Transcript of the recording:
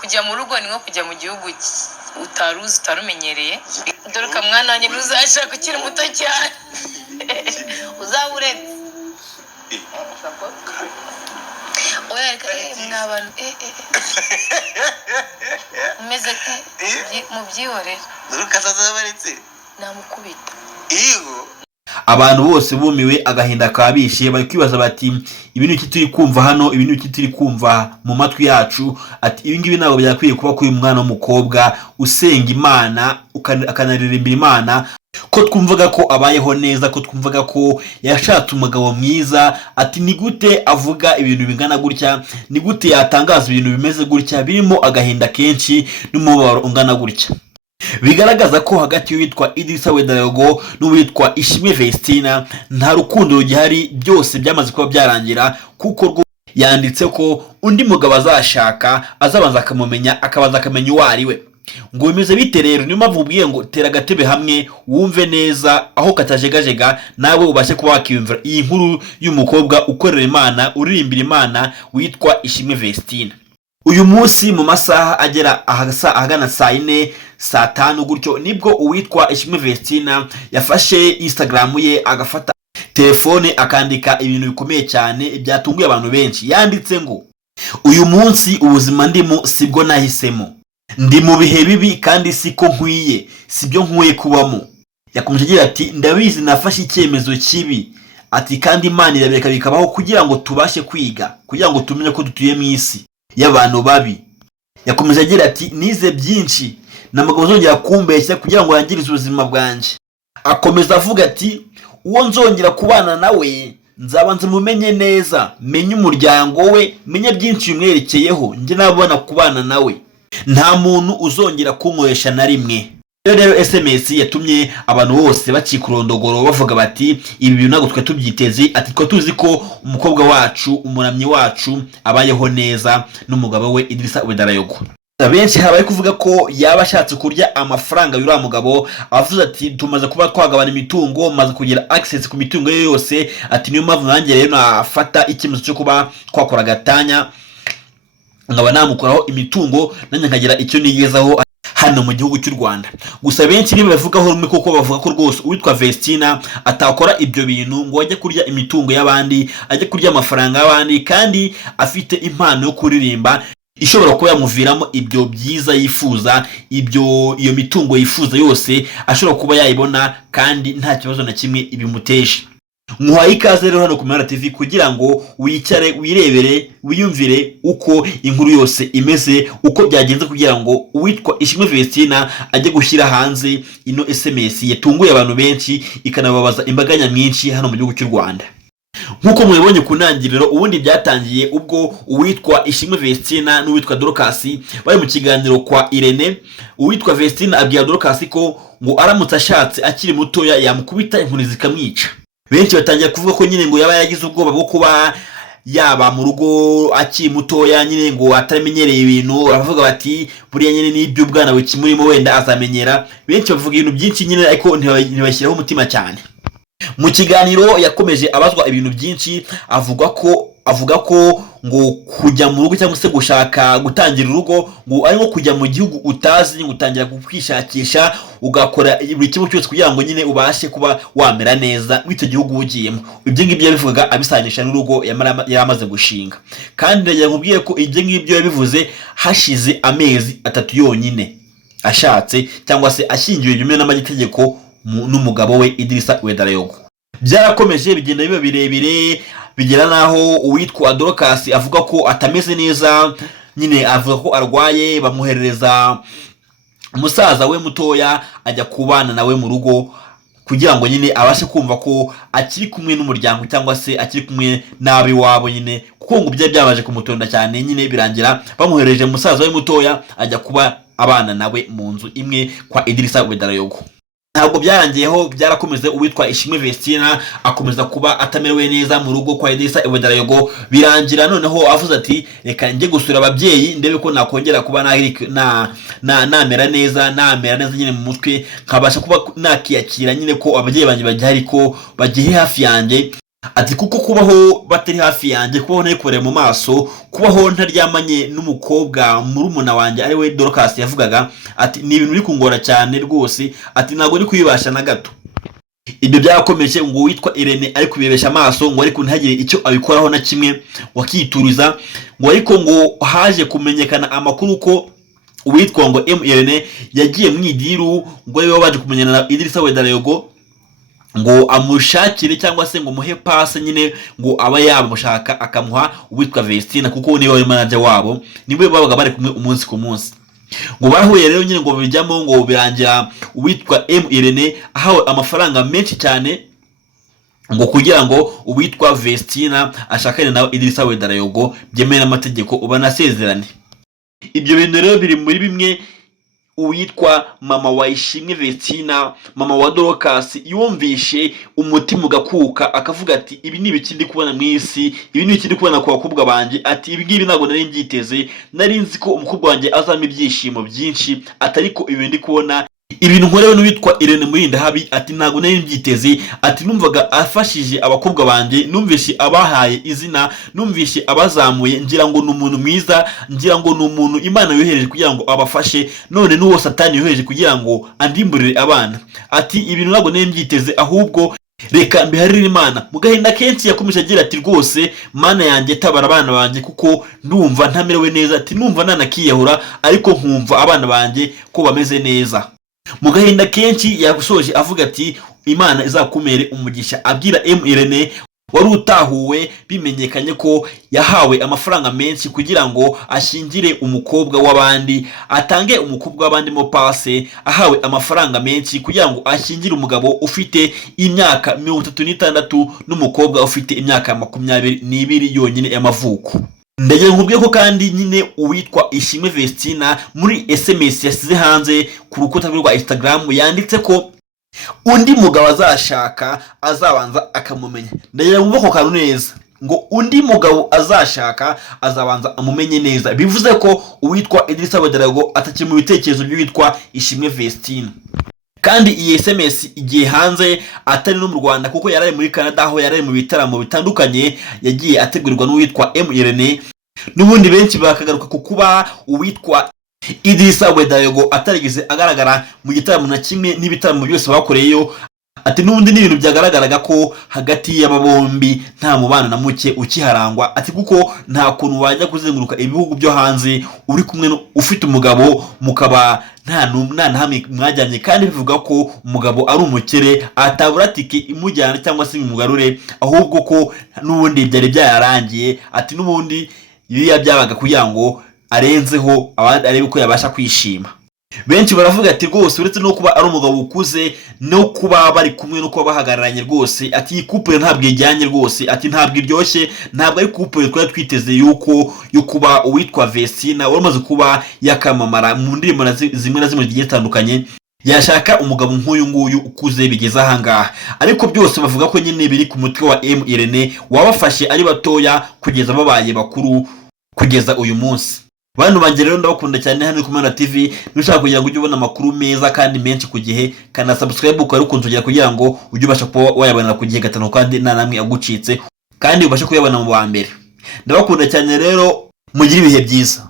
kujya mu rugo ni nko kujya mu gihugu utaruzi utarumenyereye dore ka mwana wanjye ntuzashaka ukiri muto cyane uzabure oya reka mwabana umeze mu byihorere dore kazazabaretse namukubita abantu bose bumiwe agahinda kabishe bari kwibaza bati ibintu iki turi kumva hano ibintu iki turi kumva mu matwi yacu ati ibi ngibi ntabwo byakwiye kuba kuri umwana w'umukobwa usenga Imana akanaririmbira Imana ko twumvaga ko abayeho neza ko twumvaga ko yashatse umugabo mwiza ati ni gute avuga ibintu bingana gutya ni gute yatangaza ibintu bimeze gutya birimo agahinda kenshi n'umubabaro ungana gutya bigaragaza ko hagati y'uwitwa Idrissa Uwedayego n'uwitwa Ishimwe Vestina nta rukundo rugihari byose byamaze kuba byarangira kuko yanditse ko undi mugabo azashaka azabanza akamumenya akabanza akamenya uwo ari we ngo bimeze bite rero niyo mpamvu ubwiye ngo tera agatebe hamwe wumve neza aho katajegajega nawe ubashe kuba wakiyumvira iyi nkuru y'umukobwa ukorera Imana uririmbira Imana witwa Ishimwe Vestina. Uyu munsi mu masaha agera ahagana saa 4 saa 5 gutyo nibwo uwitwa Ishimwe Vestina yafashe Instagram ye agafata telefone akandika ibintu bikomeye cyane byatunguye abantu benshi. Yanditse ngo uyu munsi ubuzima ndimo sibwo nahisemo, ndi mu bihe bibi kandi siko nkwiye, sibyo nkwiye kubamo. Yakomeje agira ati ndabizi nafashe icyemezo kibi, ati kandi Imana irabireka bikabaho kugira ngo tubashe kwiga, kugira ngo tumenye ko dutuye mu isi y'abantu babi. Yakomeje agira ati nize byinshi namagabo zongera kumbeshya kugira ngo yangirize ubuzima bwanjye. Akomeza avuga ati uwo nzongera kubana nawe nzabanza mumenye neza, menye umuryango we, menye byinshi bimwerekeyeho, nje nabona kubana nawe, nta muntu uzongera kunkoresha na rimwe. Rero SMS yatumye abantu bose bacikurondogoro bavuga bati ibi bintu ntabwo twe tubyiteze, ati ko tuzi ko umukobwa wacu umuramyi wacu abayeho neza n'umugabo we Idrissa Uwedayego. Benshi habaye kuvuga ko yaba ashatse kurya amafaranga y'uriya mugabo, avuze ati tumaze kuba twagabana imitungo, maze kugira access ku mitungo ye yose, ati niyo mpamvu nanjye rero nafata icyemezo cyo kuba twakora gatanya ngaba namukoraho imitungo nanjye nkagira icyo nigezaho hano mu gihugu cy'u Rwanda. Gusa benshi niba bavugaho rumwe kuko bavuga ko rwose uwitwa Vestina atakora ibyo bintu ngo ajye kurya imitungo y'abandi, ajye kurya amafaranga y'abandi, kandi afite impano yo kuririmba ishobora kuba yamuviramo ibyo byiza yifuza, iyo mitungo yifuza yose ashobora kuba yayibona kandi nta kibazo na kimwe ibimuteje. Muhaye ikaze rero hano ku Mihara TV kugira ngo wicare wirebere wiyumvire uko inkuru yose imeze, uko byagenze kugira ngo uwitwa Ishimwe Vestina ajye gushyira hanze ino SMS yatunguye abantu benshi ikanababaza imbaga nyamwinshi hano mu gihugu cy'u Rwanda. Nkuko mubibonye ku ntangiriro ubundi byatangiye ubwo uwitwa Ishimwe Vestina n'uwitwa Dorcas bari mu kiganiro kwa Irene. Uwitwa Vestina abwira Dorcas ko ngo aramutse ashatse akiri mutoya yamukubita inkoni zikamwica. Benshi batangiye kuvuga ko nyine ngo yaba yagize ubwoba bwo kuba yaba mu rugo akiri mutoya, nyine ngo atamenyereye ibintu, baravuga bati buriya nyine n'ibyo ubwana we kimurimo wenda azamenyera. Benshi bavuga ibintu byinshi nyine ariko ntibashyiraho umutima cyane. Mu kiganiro yakomeje abazwa ibintu byinshi, avuga ko ngo kujya mu rugo cyangwa se gushaka gutangira urugo ngo ari nko kujya mu gihugu utazi, ngo utangira kwishakisha ugakora buri kimwe cyose kugira ngo nyine ubashe kuba wamera neza w'icyo gihugu ugiyemo. Ibyo ngibyo yabivugaga abisanisha n'urugo yamaze gushinga, kandi yakubwiye ko ibyo ngibyo yabivuze hashize amezi 3 yonyine ashatse cyangwa se ashingiwe bimwe n'amategeko n'umugabo we Idrissa Uwedayego. Byarakomeje bigenda biba birebire bigera naho uwitwa Dorcas avuga ko atameze neza, nyine avuga ko arwaye, bamuhereza umusaza we mutoya ajya kubana nawe mu rugo kugira ngo nyine abashe kumva ko akiri kumwe n'umuryango cyangwa se akiri kumwe n'abi wabo nyine, kuko ngo byabaje kumutonda cyane. Nyine birangira bamuhereje umusaza we mutoya ajya kuba abana nawe mu nzu imwe kwa Idrissa Uwedayego. Ntabwo byarangiyeho, byarakomeze uwitwa Ishimwe Vestina akomeza kuba atamerewe neza mu rugo kwa Idrissa Uwedayego. Birangira noneho avuze ati reka njye gusura ababyeyi ndebe ko nakongera kuba namera neza nyine mu mutwe, nkabasha kuba nakiyakira nyine ko ababyeyi banjye bagihari, ko bagiye hafi yanjye. ati kuko kubaho batari hafi yanjye, kubaho ntari kureba mu maso, kubaho ntaryamanye n'umukobwa murumuna wanjye ari we Dorcas yavugaga, ati ni ibintu biri kungora cyane rwose, ati ntabwo ndi kwibasha na gato. Ibyo byakomeje ngo witwa Irene ari kubibesha amaso ngo ariko ntihagire icyo abikoraho na kimwe, wakituriza ngo ariko ngo haje kumenyekana amakuru ko uwitwa ngo Irene yagiye mu idiru ngo ariwe baje kumenyana na Idrissa Uwedayego ngo amushakire cyangwa se ngo muhe passe nyine ngo aba yamushaka akamuha uwitwa Vestina kuko niwe wari manager wabo, niwe babaga bari kumwe umunsi ku munsi. Ngo barahuye rero nyine ngo bijyamo ngo birangira uwitwa Irene ahawe amafaranga menshi cyane ngo kugira ngo uwitwa Vestina ashakane nawe Idrissa Uwedayego byemewe n'amategeko ubanasezerane. Ibyo bintu rero biri muri bimwe uwitwa mama wa Ishimwe Vestina, mama wa Dorcas yumvishe umutima ugakuka akavuga ati ibi ni ibiki ndi kubona mu isi, ibi ni ibiki ndi kubona ku bakobwa banje, ati ibi ngibi ntabwo nari mbyiteze, nari nzi ko umukobwa wanjye azama ibyishimo byinshi, atari ko ibi ndi kubona ibintu nkorewe n'uwitwa Irene Murindahabi, ati ntabwo nari mbyiteze, ati numvaga afashije abakobwa banje, numvishe abahaye izina, numvishe abazamuye, ngira ngo ni umuntu mwiza, ngira ngo ni umuntu Imana yohereje kugira ngo abafashe, none n'uwo Satani yohereje kugira ngo andimburire abana. Ati ibintu ntabwo nari mbyiteze, ahubwo reka mbiharire Imana. Mu gahinda kenshi yakomeje agira ati rwose Mana yanjye tabara abana banjye kuko ndumva ntamerewe neza, ati numva nanakiyahura ariko nkumva abana banjye ko bameze neza. Mu gahinda kenshi yagusoje avuga ati Imana izakumere umugisha, abwira Irene wari utahuwe bimenyekanye ko yahawe amafaranga menshi kugira ngo ashingire umukobwa w'abandi, atange umukobwa w'abandi mo passe, ahawe amafaranga menshi kugira ngo ashingire umugabo ufite imyaka 36 n'umukobwa ufite imyaka 22 yonyine y'amavuko. Ndagira nkubwiye ko kandi nyine uwitwa Ishimwe Vestina muri SMS yasize hanze ku rukuta rwa Instagram yanditse ko undi mugabo azashaka azabanza akamumenya. Ndagira ngo ko kantu neza ngo undi mugabo azashaka azabanza amumenye neza, bivuze ko uwitwa Idrissa Uwedayego atakiri mu bitekerezo by'uwitwa Ishimwe Vestina. Kandi iyi SMS igiye hanze atari no mu Rwanda kuko yarari muri Canada aho yarari mu bitaramo bitandukanye yagiye ategurirwa n'uwitwa Irene. N'ubundi benshi bakagaruka ku kuba uwitwa Idrissa Uwedayego atarigeze agaragara mu gitaramo na kimwe n'ibitaramo byose bakoreyeyo. Ati n'ubundi ni ibintu byagaragaraga ko hagati y'aba bombi nta mubano na muke ukiharangwa, ati kuko nta kuntu wajya kuzenguruka ibihugu byo hanze uri kumwe ufite umugabo mukaba nta hamwe mwajyanye, kandi bivuga ko umugabo ari umukire atabura tike imujyana cyangwa se imugarure, ahubwo ko n'ubundi byari byayarangiye. Ati n'ubundi iyo byabaga kugira ngo arenzeho abandi arebe ko yabasha kwishima. Benshi baravuga ati rwose uretse no kuba ari umugabo ukuze no kuba bari kumwe no kuba bahagararanye rwose, ati iyi couple ntabwo ijyanye rwose, ati ntabwo iryoshye, ntabwo ari couple twari twiteze yuko yo kuba uwitwa Vestina wamaze kuba yakamamara mu ndirimbo zimwe na zimwe zigiye zitandukanye yashaka umugabo nk'uyu nguyu ukuze bigeze ahangaha. Ariko byose bavuga ko nyine biri ku mutwe wa Irene wabafashe ari batoya kugeza babaye bakuru kugeza uyu munsi. Bantu banjye rero ndabakunda cyane hano ku Mana TV, nushaka kugira ngo ujye ubona amakuru meza kandi menshi ku gihe, kana subscribe ukari kunzogera kugira ngo ujye ubasha kuba wayabona ku gihe gatano kandi nta namwe agucitse kandi ubashe kuyabona mu wa mbere. Ndabakunda cyane rero, mugire ibihe byiza.